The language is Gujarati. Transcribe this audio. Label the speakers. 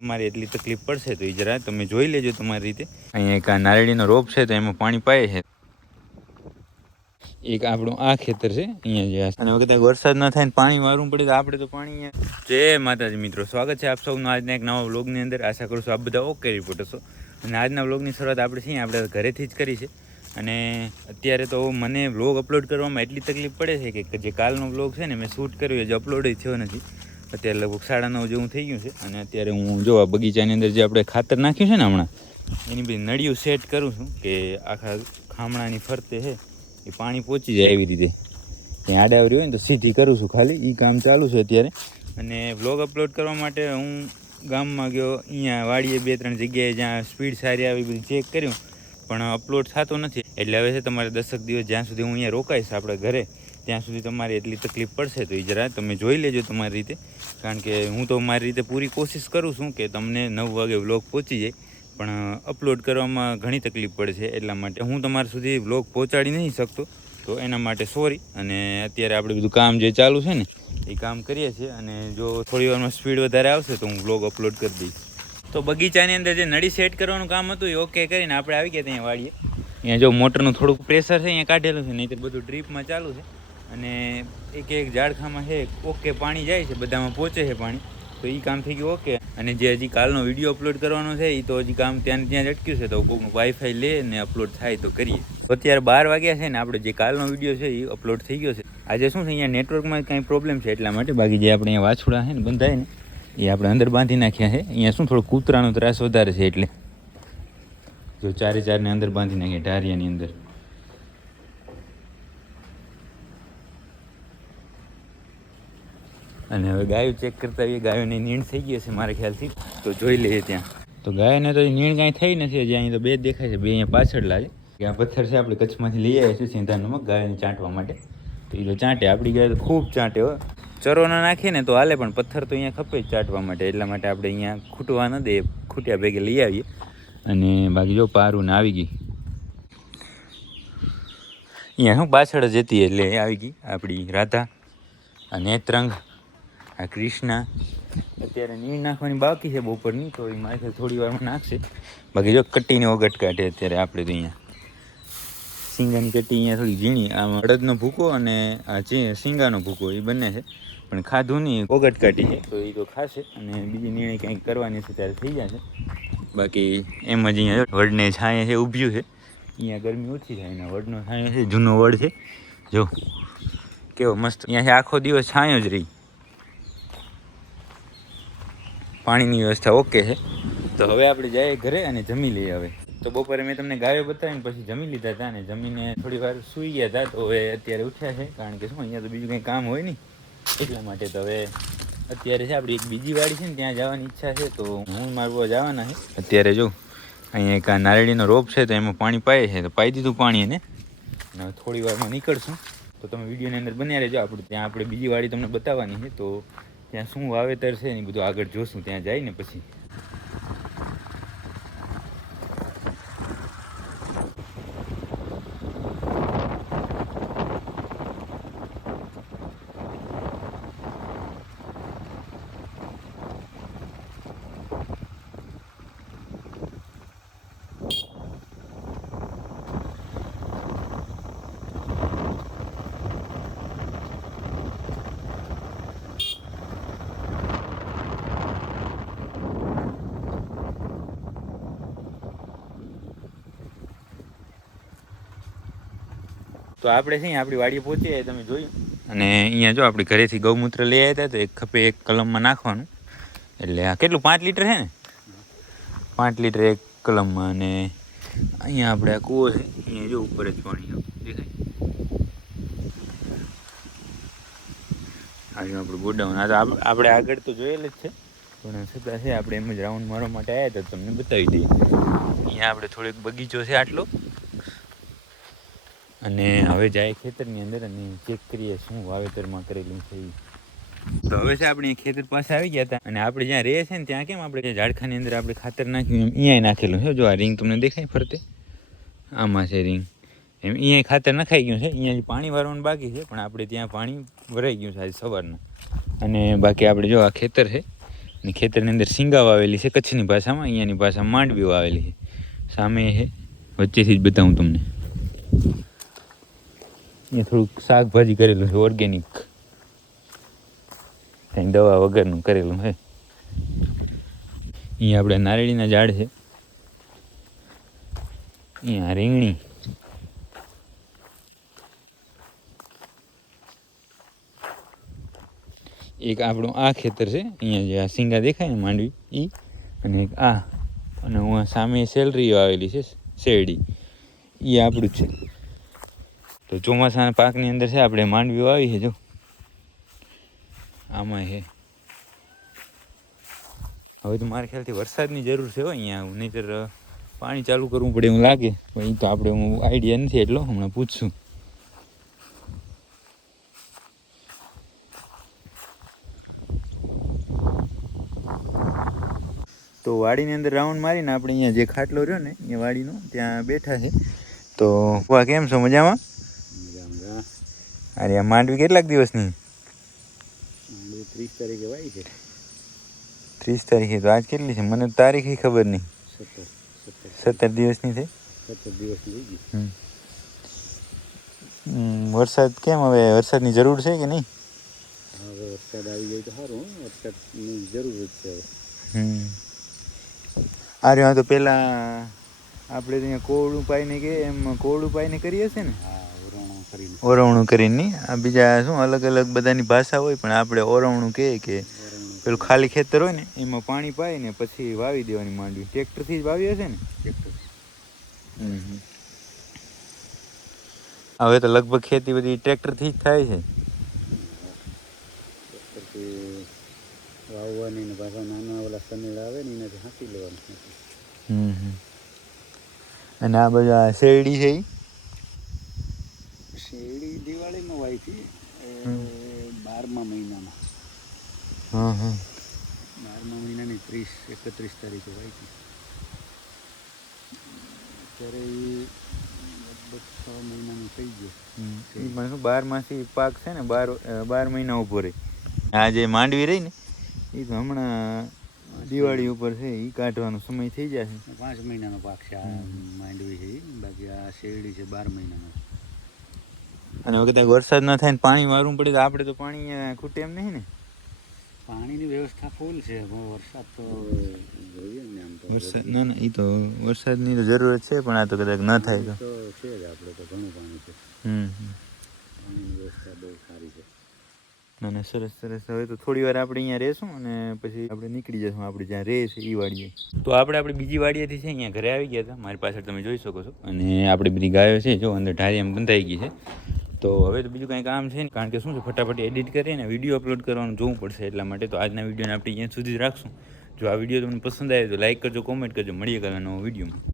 Speaker 1: તમારે એટલી તકલીફ પડશે તો એ જરા તમે જોઈ લેજો તમારી રીતે. અહીંયા એક આ નારળીનો રોપ છે તો એમાં પાણી પાય છે. એક આપણું આ ખેતર છે, અહીંયા જે અને વખતે વરસાદ ન થાય પાણી વારવું પડે તો આપણે તો પાણી જય માતાજી મિત્રો, સ્વાગત છે આપ સૌનું આજના એક નવા વ્લોગની અંદર. આશા કરું છું આપ બધા ઓકે રિપોર્ટર છો અને આજના વ્લોગની શરૂઆત આપણે છીએ, આપણે ઘરેથી જ કરી છે. અને અત્યારે તો મને વ્લોગ અપલોડ કરવામાં એટલી તકલીફ પડે છે કે જે કાલનો વ્લોગ છે ને, મેં શૂટ કર્યો જે અપલોડ થયો નથી. અત્યારે લગભગ સાડા નવ જેવું થઈ ગયું છે. અને અત્યારે હું જો બગીચાની અંદર જે આપણે ખાતર નાખ્યું છે ને હમણાં, એની બધી નળીઓ સેટ કરું છું કે આખા ખામણાની ફરતે છે એ પાણી પહોંચી જાય એવી રીતે. ત્યાં આડાવરી હોય ને તો સીધી કરું છું ખાલી એ કામ ચાલુ છે અત્યારે. અને વ્લોગ અપલોડ કરવા માટે હું ગામમાં ગયો, અહીંયા વાડીએ બે ત્રણ જગ્યાએ જ્યાં સ્પીડ સારી આવી બધી ચેક કર્યું, પણ અપલોડ થતો નથી. એટલે હવે છે તમારે દસક દિવસ જ્યાં સુધી હું અહીંયા રોકાઈશ આપણે ઘરે ત્યાં સુધી તમારે એટલી તકલીફ પડશે તો એ જરા તમે જોઈ લેજો તમારી રીતે. કારણ કે હું તો મારી રીતે પૂરી કોશિશ કરું છું કે તમને નવ વાગે વ્લોગ પહોંચી જાય. પણ અપલોડ કરવામાં ઘણી તકલીફ પડે છે એટલા માટે હું તમારા સુધી વ્લોગ પહોંચાડી નહીં શકતો. તો એના માટે સોરી. અને અત્યારે આપણે બધું કામ જે ચાલુ છે ને, એ કામ કરીએ છીએ. અને જો થોડી વારમાં સ્પીડ વધારે આવશે તો હું વ્લોગ અપલોડ કરી દઈશ. તો બગીચાની અંદર જે નળી સેટ કરવાનું કામ હતું એ ઓકે કરીને આપણે આવી ગયા ત્યાં વાડીએ. અહીંયા જો મોટરનું થોડુંક પ્રેશર છે, અહીંયા કાઢેલું છે નહીં બધું ડ્રીપમાં ચાલુ છે. અને એક એક ઝાડખામાં છે ઓકે પાણી જાય છે, બધામાં પહોંચે છે પાણી. તો એ કામ થઈ ગયું ઓકે અને જે હજી કાલનો વીડિયો અપલોડ કરવાનો છે એ તો હજી કામ ત્યાં ત્યાં અટક્યું છે, તો કોઈકનું વાઈફાઈ લે ને અપલોડ થાય તો કરીએ. અત્યારે બાર વાગ્યા છે ને આપણે જે કાલનો વીડિયો છે એ અપલોડ થઈ ગયો છે. આજે શું છે, અહીંયા નેટવર્કમાં કાંઈ પ્રોબ્લેમ છે એટલા માટે બાકી જે આપણે અહીંયા વાછુડા છે ને બંધાય ને એ આપણે અંદર બાંધી નાખ્યા છે. અહીંયા શું થોડું કૂતરાનો ત્રાસ વધારે છે એટલે. જો ચારે ચારને અંદર બાંધી નાખ્યા ઢારિયાની અંદર. અને હવે ગાયો ચેક કરતા આવીએ. ગાયોની નીણ થઈ ગઈ હશે મારા ખ્યાલથી. તો જોઈ લઈએ ત્યાં. તો ગાયને તો નીણ કાંઈ થઈ નથી હજી. અહીં તો બે દેખાય છે. બે અહીંયા પાછળ લાગે. કે આ પથ્થર છે આપણે કચ્છમાંથી લઈ આવીએ છીએ સિંધા ગાયોને ચાંટવા માટે. તો એ તો ચાંટે. આપણી ગાય તો ખૂબ ચાંટે હોય ચરો નાખીએ ને તો હાલે, પણ પથ્થર તો અહીંયા ખપે જ ચાટવા માટે. એટલા માટે આપણે અહીંયા ખૂટવા ન દે ખૂટ્યા ભેગે લઈ આવીએ. અને બાકી જો પારું ને આવી ગઈ. અહીંયા શું પાછળ જ હતી એટલે આવી ગઈ આપણી રાધા. અને નેત્રંગ આ ક્રિષ્ના અત્યારે નીણ નાખવાની બાકી છે બપોરની, તો એ માથે થોડી વારમાં નાખશે. બાકી જો કટ્ટીને ઓગટ કાઢે અત્યારે આપણે તો અહીંયા. સિંગાની કટ્ટી અહીંયા થોડી ઝીણી આ અડદનો ભૂકો અને આ જે સિંગાનો ભૂકો એ બંને છે. પણ ખાધું નહીં ઓગટ કાઢી છે, તો એ તો ખાશે અને બીજી નિર્ણય કંઈક કરવાની છે ત્યારે થઈ જશે બાકી એમ જ અહીંયા વડને છાંયે છે, ઊભ્યું છે. અહીંયા ગરમી ઓછી થાય, એના વડનો છાંયો છે, જૂનો વડ છે. જો, કેવો મસ્ત, અહીંયા આખો દિવસ છાંયો જ રહી. પાણીની વ્યવસ્થા ઓકે છે. તો હવે આપણે જઈએ ઘરે અને જમી લઈએ હવે. તો બપોરે મેં તમને ગાયો બતાવીને પછી જમી લીધા હતા અને જમીને થોડી વાર સૂઈ ગયા હતા. તો હવે અત્યારે ઉઠ્યા છે કારણ કે શું, અહીંયા તો બીજું કંઈ કામ હોય નહીં. એટલા માટે તો હવે અત્યારે છે આપણી એક બીજી વાડી છે ને, ત્યાં જવાની ઈચ્છા છે. તો હું મારવા જવાના છે. અત્યારે જો, અહીંયા એક નારળીનો રોપ છે, તો એમાં પાણી પાય છે. તો પાઈ દીધું પાણી એને. હવે થોડી વારમાં નીકળશું. તો તમે વિડીયોની અંદર બન્યા રહેજો. આપણે ત્યાં આપણે બીજી વાડી તમને બતાવવાની છે. તો ત્યાં શું વાવેતર છે ને બધું આગળ જોશું ત્યાં જાય ને પછી તો આપણે છે આપણી વાડીએ પહોંચી ગયા તમે જોયું. અને અહીંયા જો આપણે ઘરેથી ગૌમૂત્ર લઈ આવ્યા હતા, તો એક ખપે એક કલમમાં નાખવાનું. એટલે આ કેટલું, પાંચ લીટર છે ને? પાંચ લીટર એક કલમમાં, અને અહીંયા આપણે આ કૂવો છે, અહીંયા જો ઉપર જ પાણી આજે આપણું ગોડાઉન, આ તો આપણે આગળ તો જોયેલ જ છે, પણ છતાં છે, આપણે એમ જ રાઉન્ડ મારવા માટે આવ્યા હતા તમને બતાવી દઈએ. અહીંયા આપણે થોડોક બગીચો છે આટલો. અને હવે જાય ખેતરની અંદર અને ચેક કરીએ શું વાવેતરમાં કરેલું છે તો હવે છે આપણે ખેતર પાસે આવી ગયા હતા અને આપણે જ્યાં રહે છે ને ત્યાં કેમ આપણે ઝાડખાની અંદર આપણે ખાતર નાખ્યું એમ અહીંયા નાખેલું છે. જો આ રિંગ તમને દેખાય ફરતે? આમાં છે રિંગ. એમ અહીંયા ખાતર નખાઈ ગયું છે. અહીંયા પાણી વારવાનું બાકી છે, પણ આપણે ત્યાં પાણી ભરાઈ ગયું છે આજે સવારનું. અને બાકી આપણે જો આ ખેતર છે અને ખેતરની અંદર સિંગા વાવેલી છે કચ્છની ભાષામાં અહીંયાની ભાષામાં માંડવી વાવેલી છે. સામે છે, વચ્ચેથી જ બતાવું તમને. અહીંયા થોડુંક શાકભાજી કરેલું છે ઓર્ગેનિક કંઈ દવા વગરનું કરેલું છે. અહીંયા આપણે નારેળીના ઝાડ છે. અહીંયા રીંગણી. એક આપણું આ ખેતર છે, અહીંયા જે આ સિંગા દેખાય ને માંડવી એ અને એક આ. અને હું સામે સેલરીઓ આવેલી છે, શેરડી. એ આપણું જ છે. તો ચોમાસાના પાકની અંદર છે, આપણે માંડવીઓ આવી છે, જો. આમાં છે. હવે તો મારા ખ્યાલથી વરસાદની જરૂર છે અહીંયા. નહીતર પાણી ચાલુ કરવું પડે એવું લાગે. પણ એ તો આપણે હું આઈડિયા નથી એટલો, હમણાં પૂછશું. તો વાડીની અંદર રાઉન્ડ મારીને આપણે અહીંયા જે ખાટલો રહ્યો ને અહીંયા વાડીનો, ત્યાં બેઠા છે. તો કેમ છો? મજામાં? અરે આ માંડવી કેટલાક દિવસની?
Speaker 2: ત્રીસ તારીખે વાય છે.
Speaker 1: ત્રીસ તારીખે. તો આજ કેટલી છે? મને તારીખ ખબર નહીં.
Speaker 2: સત્તર
Speaker 1: દિવસની થઈ
Speaker 2: સત્તર દિવસ થઈ ગઈ.
Speaker 1: હમ. હમ, વરસાદ કેમ હવે? વરસાદની જરૂર છે કે નહીં?
Speaker 2: હવે વરસાદ આવી જાય તો સારું. વરસાદની જરૂર જ છે હવે.
Speaker 1: આ રહ્યો તો પેલા આપણે ત્યાં કોવડું પાઈને કે એમ કોળું પાઈને કરીએ છે ને?
Speaker 2: કરીને.
Speaker 1: ઓરવણું કરીને. આ બીજા શું અલગ અલગ બધાની ભાષા હોય પણ આપણે ઓરવણું કહે કે પેલું ખાલી ખેતર હોય ને એમાં પાણી પાઈ ને પછી વાવી દેવાની માંડવી. ટ્રેક્ટરથી જ વાવી હશે ને?
Speaker 2: ટ્રેક્ટર
Speaker 1: હવે તો લગભગ ખેતી બધી ટ્રેક્ટરથી જ થાય છે.
Speaker 2: વાવવાની ને પાછા નાના ઓલા સનેડા આવે ને એનાથી હાંકી લેવાનું
Speaker 1: હમ હમ. અને આ બધા શેરડી છે ઈ?
Speaker 2: શેરડી દિવાળીમાં વાય છે બારમા મહિનામાં.
Speaker 1: હા હા.
Speaker 2: બારમા મહિનાની ત્રીસ એકત્રીસ તારીખે વાય છે. અત્યારે એ લગભગ છ મહિનાનું થઈ ગયું.
Speaker 1: શું બાર માસી પાક છે ને બાર બાર મહિના ઉપર રહે આ જે માંડવી રહી ને એ તો હમણાં દિવાળી ઉપર છે એ કાઢવાનો સમય થઈ જશે.
Speaker 2: પાંચ મહિનાનો પાક છે આ માંડવી છે. બાકી આ શેરડી છે બાર મહિનાનો.
Speaker 1: અને હવે કદાચ વરસાદ ન થાય ને પાણી વારવું પડે તો આપણે તો પાણી ખૂટે એમ નહીં ને.
Speaker 2: પાણીની વ્યવસ્થા ફૂલ છે વરસાદ તો જોઈએ ને આમ તો.
Speaker 1: વરસાદ ના ના એ તો વરસાદની તો જરૂરત છે પણ આ તો કદાચ ન થાય તો.
Speaker 2: છે જ આપણે તો ઘણું પાણી છે.
Speaker 1: હમ.
Speaker 2: પાણીની વ્યવસ્થા બહુ સારી છે.
Speaker 1: ના ના સરસ સરસ. હવે તો થોડી વાર આપણે અહીંયા રહેશું અને પછી આપણે નીકળી જશું આપણે જ્યાં રહે છે એ વાડીએ. તો આપણે આપણી બીજી વાડીએથી છે અહીંયા ઘરે આવી ગયા હતા. મારી પાછળ તમે જોઈ શકો છો. અને આપણી બધી ગાયો છે જો અંદર ઢારી એમ બંધાઈ ગઈ છે. તો હવે તો બીજું કાંઈ કામ છે ને, કારણ કે શું છે, ફટાફટ એડિટ કરીને વીડિયો અપલોડ કરવાનું જોવું પડશે એટલા માટે તો આજના વિડીયોને આપણે અહીંયા સુધી રાખશું. જો આ વીડિયો તમને પસંદ આવે તો લાઇક કરજો કોમેન્ટ કરજો, મળીએ કાલે નવો વિડીયોમાં